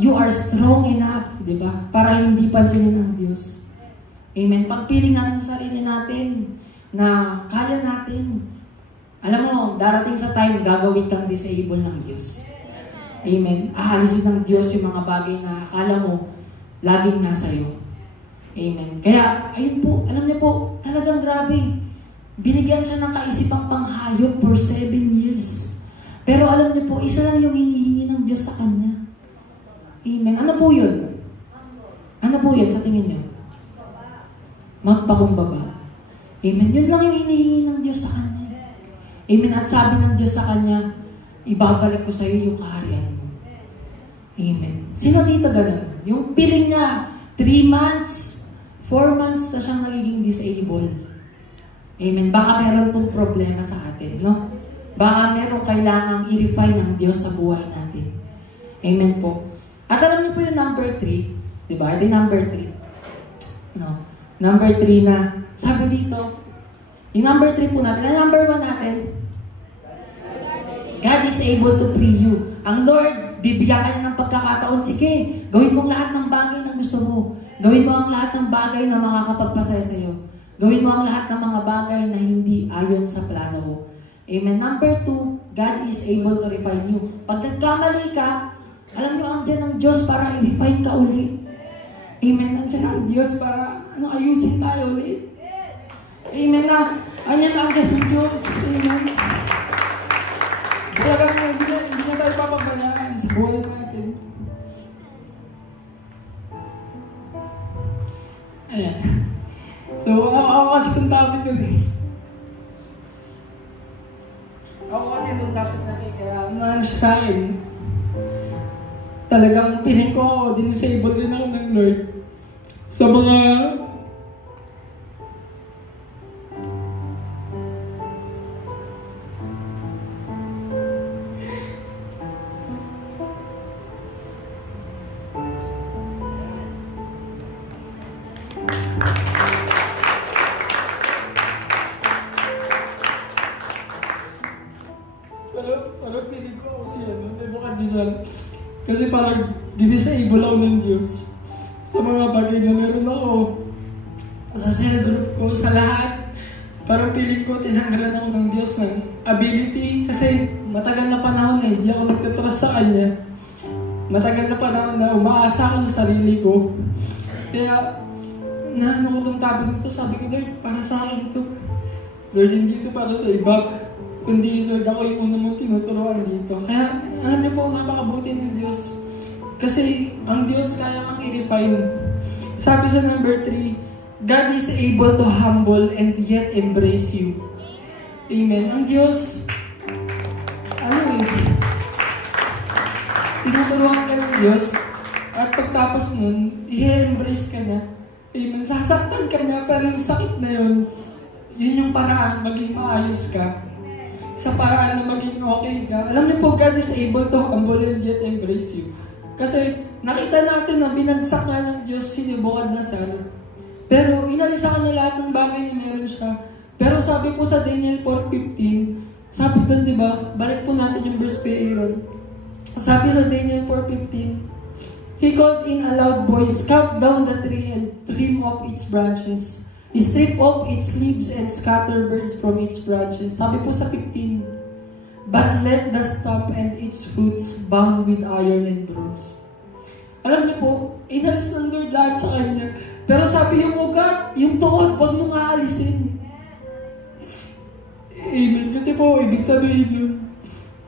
you are strong enough, di ba? Para hindi pansinin ng Diyos. Amen. Pagpiling natin sa sarili natin na kaya natin. Alam mo, darating sa time, gagawin kang disable ng Diyos. Amen. Aalisin ng Diyos yung mga bagay na akala mo laging nasa iyo. Amen. Kaya, ayun po, alam niyo po, talagang grabe. Binigyan siya ng kaisipang panghayop for 7 years. Pero alam niyo po, isa lang yung hinihingi ng Diyos sa kanya. Amen. Ano po yun? Ano po yun sa tingin niyo? Magpakumbaba. Amen. Yun lang yung hinihingi ng Diyos sa kanya. Amen. At sabi ng Diyos sa kanya, ibabalik ko sa iyo yung kaharian mo. Amen. Sino dito ganun? Yung piling niya, 3 months, 4 months na siyang nagiging disabled. Amen. Baka meron pong problema sa atin, no? Baka meron kailangang i-refine ng Diyos sa buhay natin. Amen po. At alam niyo po yung number 3, di ba? Ito yung number 3. No? Number 3 na, sabi dito, yung number 3 po natin, ang number 1 natin, God is able to free you. Ang Lord, bibigyan ka niya ng pagkakataon, sige, gawin mong lahat ng bagay na gusto mo. Gawin mo ang lahat ng bagay na makakapagpasaya sa iyo. Gawin mo ang lahat ng mga bagay na hindi ayon sa plano ko. Amen. Number 2, God is able to refine you. Pag nagkamali ka, alam niyo, andyan ang Diyos para i-refine ka ulit. Amen. Andyan ang Diyos para ayusin tayo ulit. Amen na. Andyan ang Diyos. Amen. Talagang hindi na tayo papabayaan sa buhay natin. Ayan. So, ako kasi itong topic nun eh. Ako kasi itong topic natin, kaya ano siya sa akin. Talagang piling ko ako, dinisable rin ako ng Lord. Sa mga piling ko ako siya, Nebukadnezar. Kasi parang dinisable ako ng Diyos sa mga bagay na meron ako. Sa cell group ko, sa lahat. Parang piling ko, tinanggalan ako ng Diyos ng ability. Kasi matagal na panahon hindi ako nagtatrust sa Kanya. Matagal na panahon na umaasa ako sa sarili ko. Kaya, naano ko itong topic nito, sabi ko, Lord, para sa akin ito. Lord, hindi ito para sa iba. Kundi, Lord, ako yung una mong tinuturuan dito. Kaya, alam niyo po, napakabuti ng Diyos. Kasi, ang Diyos kaya kang i-refine. Sabi sa number 3, God is able to humble and yet embrace you. Amen. Ang Diyos, tinuturuan ka ng Diyos. pagtapos nun, i-embrace ka niya. Amen. Sasaktan ka niya, pero yung sakit na yun yung paraan maging maayos ka. Sa paraan na maging okay ka. Alam niyo po, God is able to humble and yet embrace you. Kasi nakita natin na binagsak nga ng Diyos si Nebuchadnezzar. Pero inalis sa kanya lahat ng bagay na meron siya. Pero sabi po sa Daniel 4:15, sabi doon, di ba? Balik po natin yung verse kay Aaron. Sabi sa Daniel 4:15, he called in a loud voice, cut down the tree and trim off its branches. He stripped off its leaves and scattered birds from its branches. Sabi po sa 15, but let the stump and its fruits bound with iron and bronze. Alam niyo po, inalis ng Lord lahat sa kanya. Pero sabi yung ugat, yung tuhod, huwag mong aalisin. Amen. Kasi po, ibig sabihin nun,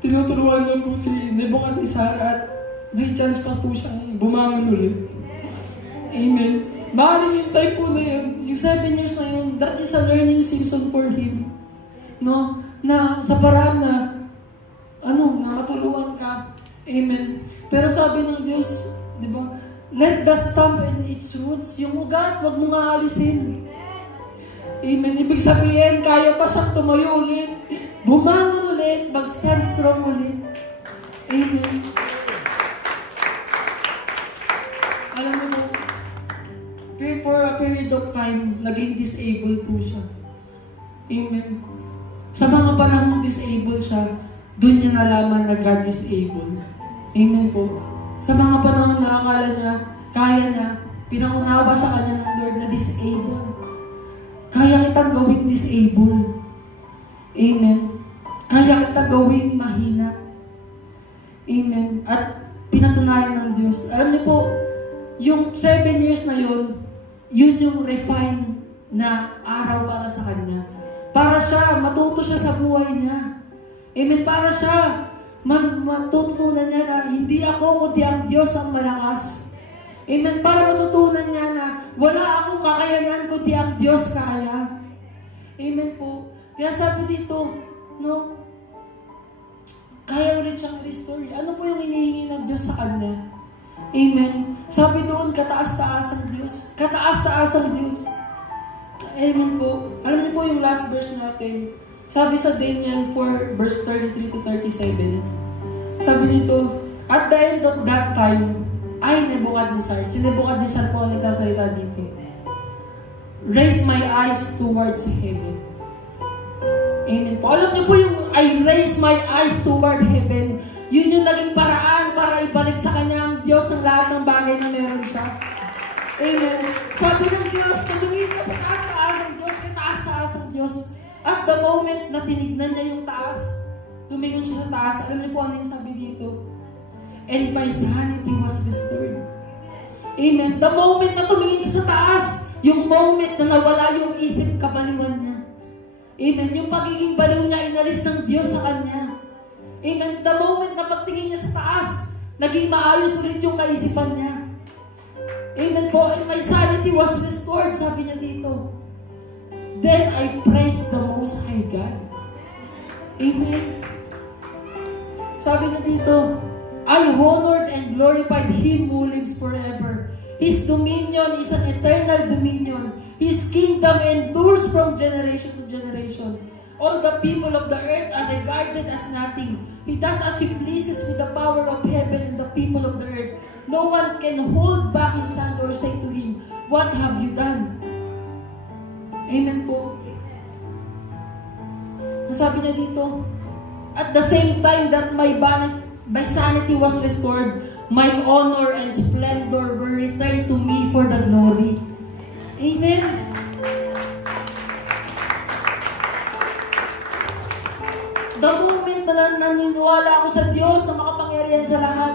tinuturuan lang po si Nebuchadnezzar at may chance pa po siyang bumangon ulit. Amen. Maaaring yung time po na yun, yung 7 years na yun, that is a learning season for him. No? Na sa paraan na, na matuluan ka. Amen. Pero sabi ng Diyos, di ba, let the stump and its roots, yung ugat, huwag mong aalisin. Amen. Ibig sabihin, kaya pa siyang tumayo ulit, bumangon ulit, mag-stand strong ulit. Amen. Alam mo, for a period of time, naging disabled po siya. Amen. Sa mga panahong disabled siya, doon niya nalaman na God is able. Amen po. Sa mga panahon na akala niya, kaya niya, pinangunawa sa kanya ng Lord na disabled. Kaya kitang gawing disabled. Amen. Kaya kitang gawing mahina. Amen. At pinatunayan ng Diyos. Alam niyo po, yung 7 years na yun yung refine na araw para sa kanya. Para siya, matuto siya sa buhay niya. Amen. Para siya, matutunan niya na hindi ako kundi ang Diyos ang malakas. Amen. Para matutunan niya na wala akong kakayanan kundi ang Diyos kaya. Amen po. Kaya sabi dito, no, kaya ulit siyang restore. Ano po yung hinihingi ng Diyos sa kanya? Amen. Sabi doon, kataas-taas ang Diyos. Kataas-taas ang Diyos. Amen po. Alam niyo po yung last verse natin. Sabi sa Daniel 4, verse 33 to 37. Sabi dito, at the end of that time, ay Nebuchadnezzar. Si Nebuchadnezzar po ang nagsasalita dito. Raise my eyes towards heaven. Amen po. Alam niyo po yung I raise my eyes toward heaven. Yun yung naging paraan para ibalik sa kanya ang Diyos ang lahat ng bagay na meron siya. Amen. Sabi ng Diyos, tumingin ka sa taas-taas ang Diyos, kataas-taas ang Diyos. At the moment na tinignan niya yung taas, tumingin siya sa taas, alam niyo po ano yung sabi dito? And my sanity was restored. Amen. The moment na tumingin siya sa taas, yung moment na nawala yung isip kabaliwan niya. Amen. Yung pagiging baliw niya, inalis ng Diyos sa kanya. Amen. The moment na pagtingin niya sa taas, naging maayos ulit yung kaisipan niya. Amen po. And my sanity was restored, sabi niya dito. Then I praised the Most High God. Amen. Sabi niya dito, I honored and glorified Him who lives forever. His dominion is an eternal dominion. His kingdom endures from generation to generation. All the people of the earth are regarded as nothing. He does as He pleases with the power of heaven and the people of the earth. No one can hold back His hand or say to Him, what have you done? Amen po. Nasabi niya dito, at the same time that my sanity was restored, my honor and splendor were returned to me for the glory. Amen. The moment na naniniwala ako sa Diyos na makapangyarihan sa lahat,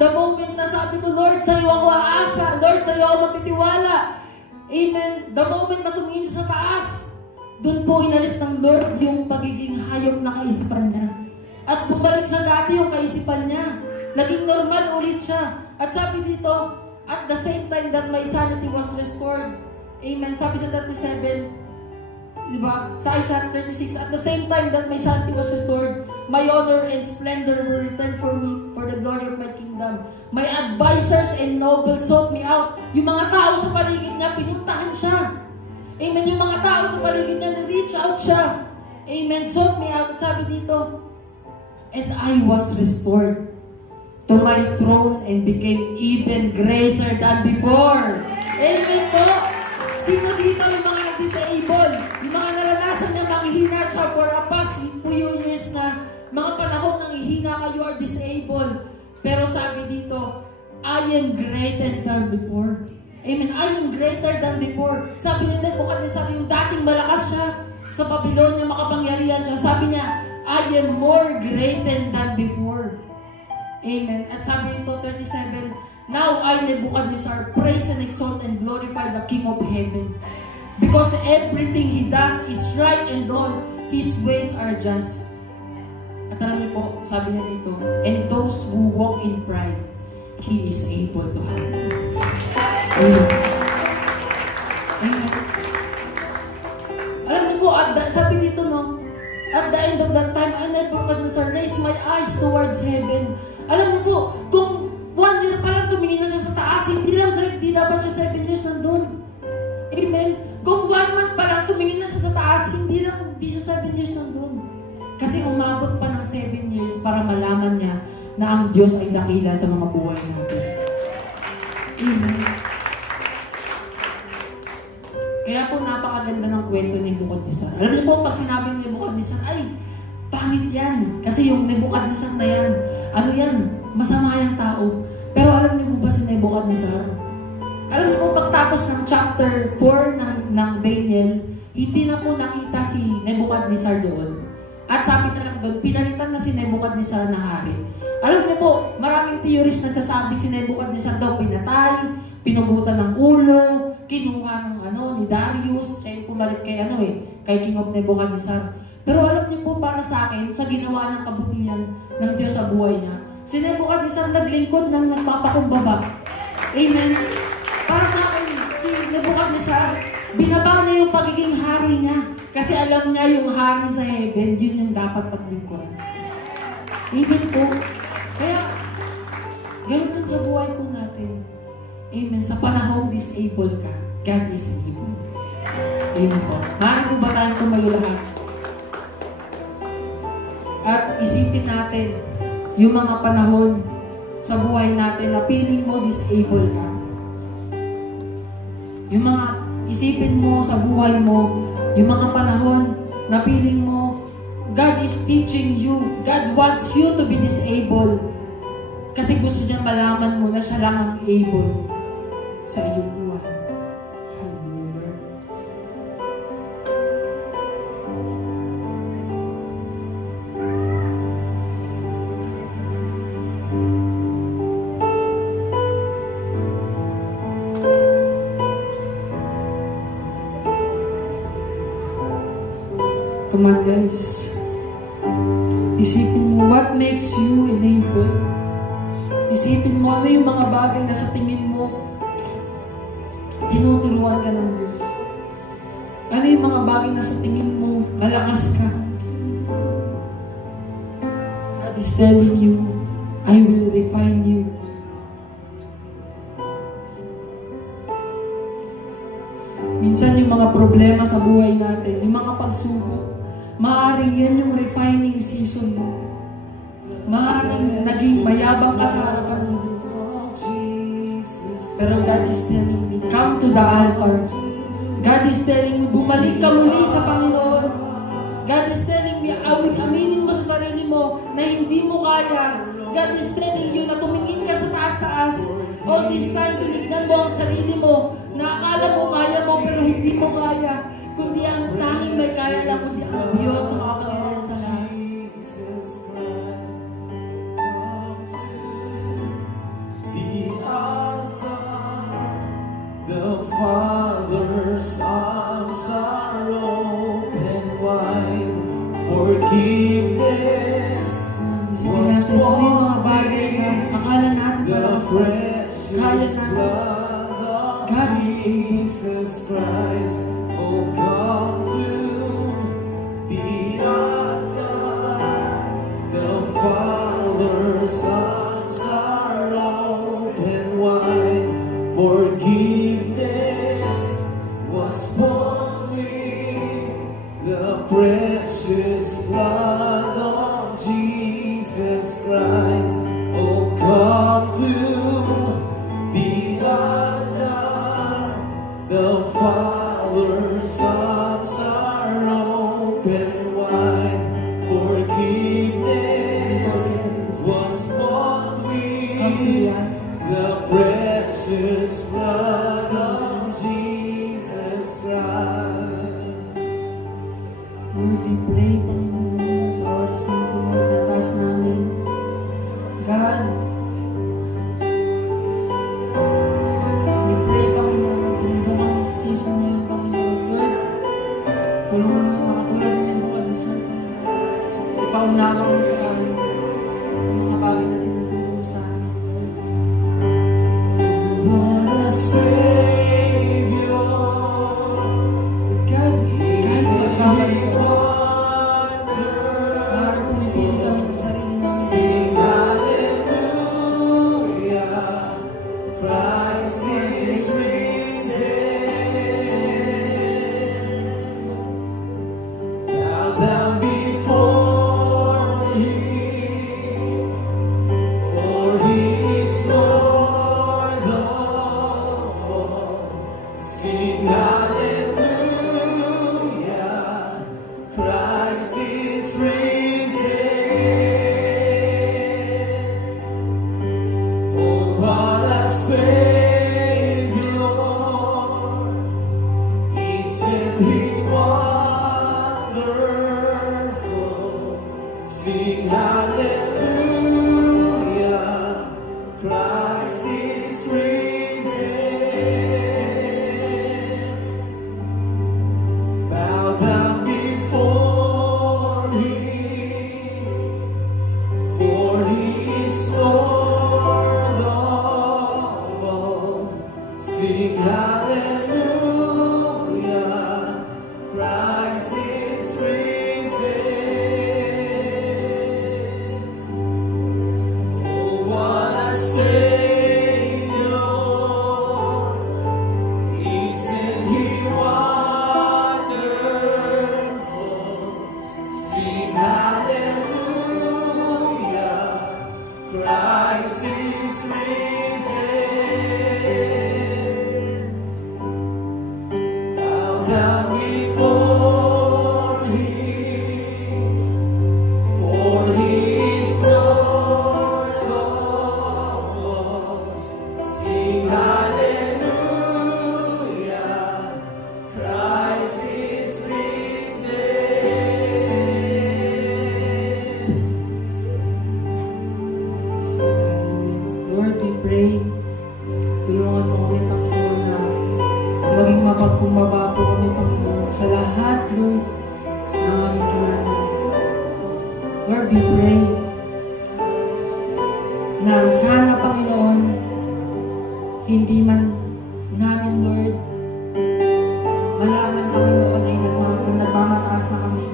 the moment na sabi ko, Lord, sa iyo ako aasa, Lord, sa iyo ako magtitiwala. Amen. The moment na tumingin sa taas, doon po inalis ng Lord yung pagiging hayop na kaisipan niya. At bumalik sa dati yung kaisipan niya. Naging normal ulit siya. At sabi dito, at the same time that my sanity was restored. Amen. Sabi sa 37, Diba? Sa Isaiah 36, at the same time that my sanity was restored, my honor and splendor were returned for me for the glory of my kingdom. My advisors and nobles sought me out. Yung mga tao sa paligid niya, pinuntahan siya. Amen. Yung mga tao sa paligid niya, na-reach out siya. Amen. Sought me out. At sabi dito, and I was restored to my throne and became even greater than before. Amen po. Sino dito yung mga nag-disable? Yung mga naranasan niya manghihina siya for a past few years na mga panahon nang ihina ka, you are disabled. Pero sabi dito, I am greater than before. Amen. I am greater than before. Sabi nila, sabi yung dating malakas siya sa Babylonia, makapangyarihan siya. Sabi niya, I am more greater than before. Amen. At sabi nito, 37, now I, Nebuchadnezzar, praise and exalt and glorify the King of heaven. Because everything He does is right and all His ways are just. At alam niyo po, sabi niya dito, and those who walk in pride, He is able to humble. Amen. Amen. Alam niyo po, sabi dito, no, at the end of that time, I, Nebuchadnezzar, raise my eyes towards heaven. Alam niyo po, kung 1 year pa lang tumingin na siya sa taas, hindi dapat siya 7 years nandun. Amen. Kung 1 month pa lang tumingin na siya sa taas, hindi siya 7 years nandun. Kasi umabot pa ng 7 years para malaman niya na ang Diyos ay dakila sa mga buhay natin. Amen. Kaya po napakaganda ng kwento ni Nebuchadnezzar. Alam niyo po, pag sinabing Nebuchadnezzar, ay, pangit yan. Kasi yung Nebuchadnezzar na yan, ano yan, masama yung tao. Pero alam niyo po ba si Nebuchadnezzar? Alam niyo po, pagtapos ng chapter 4 ng Daniel, hindi na po nakita si Nebuchadnezzar doon. At sabi na lang doon, pinalitan na si Nebuchadnezzar na hari. Alam niyo po, maraming theorist nagsasabi si Nebuchadnezzar daw pinatay, pinugutan ng ulo, kinuha ng ni Darius, kaya pumalit kay kay King of Nebuchadnezzar. Pero alam niyo po, para sa akin, sa ginawa ng kabutihan ng Diyos sa buhay niya, si Nebuchadnezzar naglingkod ng nagpapakumbaba. Amen. Para sa akin, si Nebuchadnezzar, binaba niya yung pagiging hari niya. Kasi alam niya yung hari sa heaven, yun yung dapat paglingkuran. Amen po. Kaya, ganun din sa buhay po natin. Amen. Sa panahong disabled ka, God is able. Amen po. Maaari po ba tayong tumayo lahat? At isipin natin yung mga panahon sa buhay natin na feeling mo disabled ka. Yung mga isipin mo sa buhay mo, yung mga panahon na feeling mo, God is teaching you, God wants you to be disabled. Kasi gusto niyang malaman mo na siya lang ang able sa iyong buhay. Hallelujah. Come on guys. Isipin mo, what makes you enabled? Isipin mo, ano yung mga bagay na sa tingin mo tinuturuan ka ng Diyos? Ano yung mga bagay na sa tingin mo malakas ka? God is telling you, I will refine you. Minsan yung mga problema sa buhay natin, yung mga pagsubok, maaaring yan yung refining season mo. Maaaring naging mayabang ka sa harapan ng Diyos. Pero God is telling me, come to the altar. God is telling me, bumalik ka muli sa Panginoon. God is telling me, aminin mo sa sarili mo na hindi mo kaya. God is telling you na tumingin ka sa taas-taas. All this time, tinignan mo ang sarili mo na akala mo kaya mo pero hindi mo kaya. Kundi ang tanging may kaya lang, kundi ang Diyos sa makapangyarihan sa lahat. The Father's arms are open wide. Forgiveness was natin, ano yung mga bagay na akala natin malakas na kaya natin. God is able. Jesus Christ, oh come to precious blood of Jesus Christ. Oh, come to the altar. The Father's arms are open wide. Forgiveness was bought with the precious blood of Jesus Christ. Lord, we pray, Panginoon, sa oras na ito, Lord, na taas namin. God, we pray, Panginoon, pinito kami sa season na yun, Panginoon. Lord, tulungan mo mga katulad ng yung bukad isa, Panginoon. Ipaunawa mo sa amin ang mga bagay na tinutulong sa amin. What a Savior, God, kahit magkamali ka, wonder, maaaring pumipili kami ng sarili namin. sing hallelujah, Christ is risen. Bow down before Him, for He is Lord of all. Sing hallelujah, Christ is risen. Oh, what a Savior, isn't He wonderful? Sing hallelujah, Christ is risen. Bow down before Him, for He is Lord of all. Sing hallelujah, Christ is risen. Oh, what a Savior, isn't He wonderful? Sing hallelujah, Christ is risen. Bow down before Him, for He is Lord of all. Sing hallelujah, Christ is risen. Lord, we pray, tulungan mo kami, Panginoon, na maging mapagkumbaba po kami, Panginoon, sa lahat, Lord, ng aming ginagawa. Lord, we pray na sana, Panginoon, hindi man namin, Lord, malaman, Panginoon, ay nagmamataas na kami.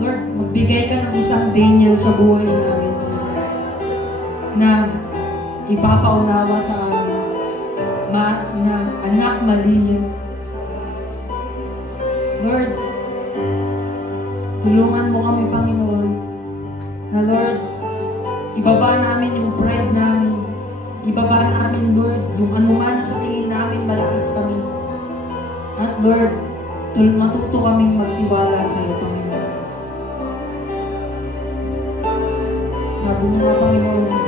Lord, magbigay ka ng isang Daniel sa buhay namin, na ipapaunawa sa amin na anak mali yan. Lord, tulungan mo kami, Panginoon, na Lord, ibaba namin yung pride namin, ibaba namin, Lord, yung anuman sa tingin namin malakas kami. At Lord, matuto kaming magtiwala sa iyo, Panginoon. Sabi mo nga, Panginoon, sa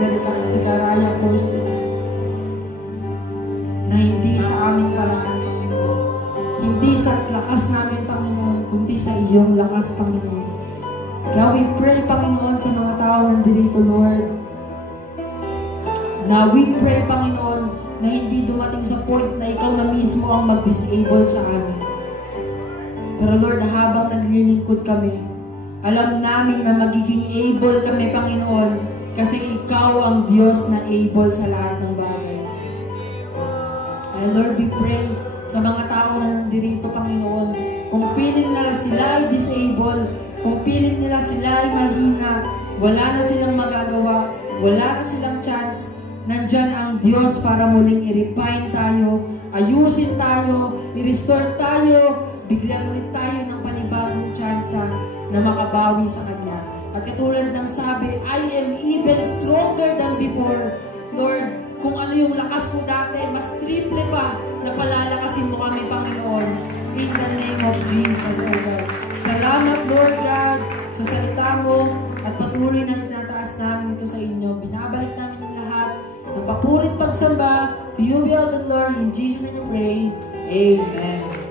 Zechariah 4:6, na hindi sa aming paraan, Panginoon, hindi sa lakas namin, Panginoon, kundi sa iyong lakas, Panginoon. Kaya we pray, Panginoon, sa mga tao nandito, Lord, na we pray, Panginoon, na hindi dumating sa point na ikaw na mismo ang mag-disable sa amin. Pero Lord, habang naglilingkod kami, alam namin na magiging able kami, Panginoon, kasi ikaw ang Diyos na able sa lahat ng bagay. And Lord, we pray sa mga tao na nandito, Panginoon, kung feeling nila sila ay disable, kung feeling nila sila ay mahina, wala na silang magagawa, wala na silang chance, nandyan ang Diyos para muling i-refine tayo, ayusin tayo, i-restore tayo, bigyan ulit tayo ng panibagong tsansa na makabawi sa Kanya. At katulad ng sabi, I am even stronger than before. Lord, kung ano yung lakas ko dati, mas triple pa na palalakasin mo kami, Panginoon. In the name of Jesus, O God. Salamat, Lord God, sa salita mo at patuloy na itataas namin ito sa inyo. Binabalik namin ang lahat ng papurit pagsamba. To you be all the glory. In Jesus' name we pray. Amen.